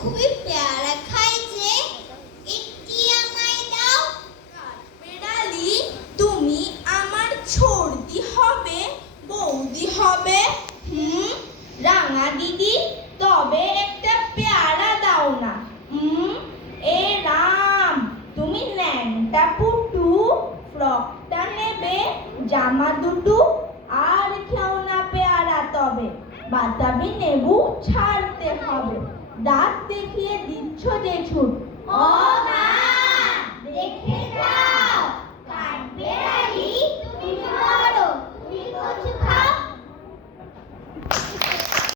খুবই পেয়ারা খাইছে, একটি আমায় দাও। কাঠবেড়ালি, তুমি আমার ছোড়দি হবে, বৌদি হবে। রাঙা দিদি, তবে একটা পেয়ারা দাও না। এ রাম, তুমি ল্যাংটা পুটু, ফ্রকটা নেবে, জামা দুটো, আর খেও না পেয়ারা তবে। বাতাবি নেবু ছাড়তে হবে, দাঁত দেখিয়ে দিচ্ছ যে ছুট। ও মা, দেখে যাও।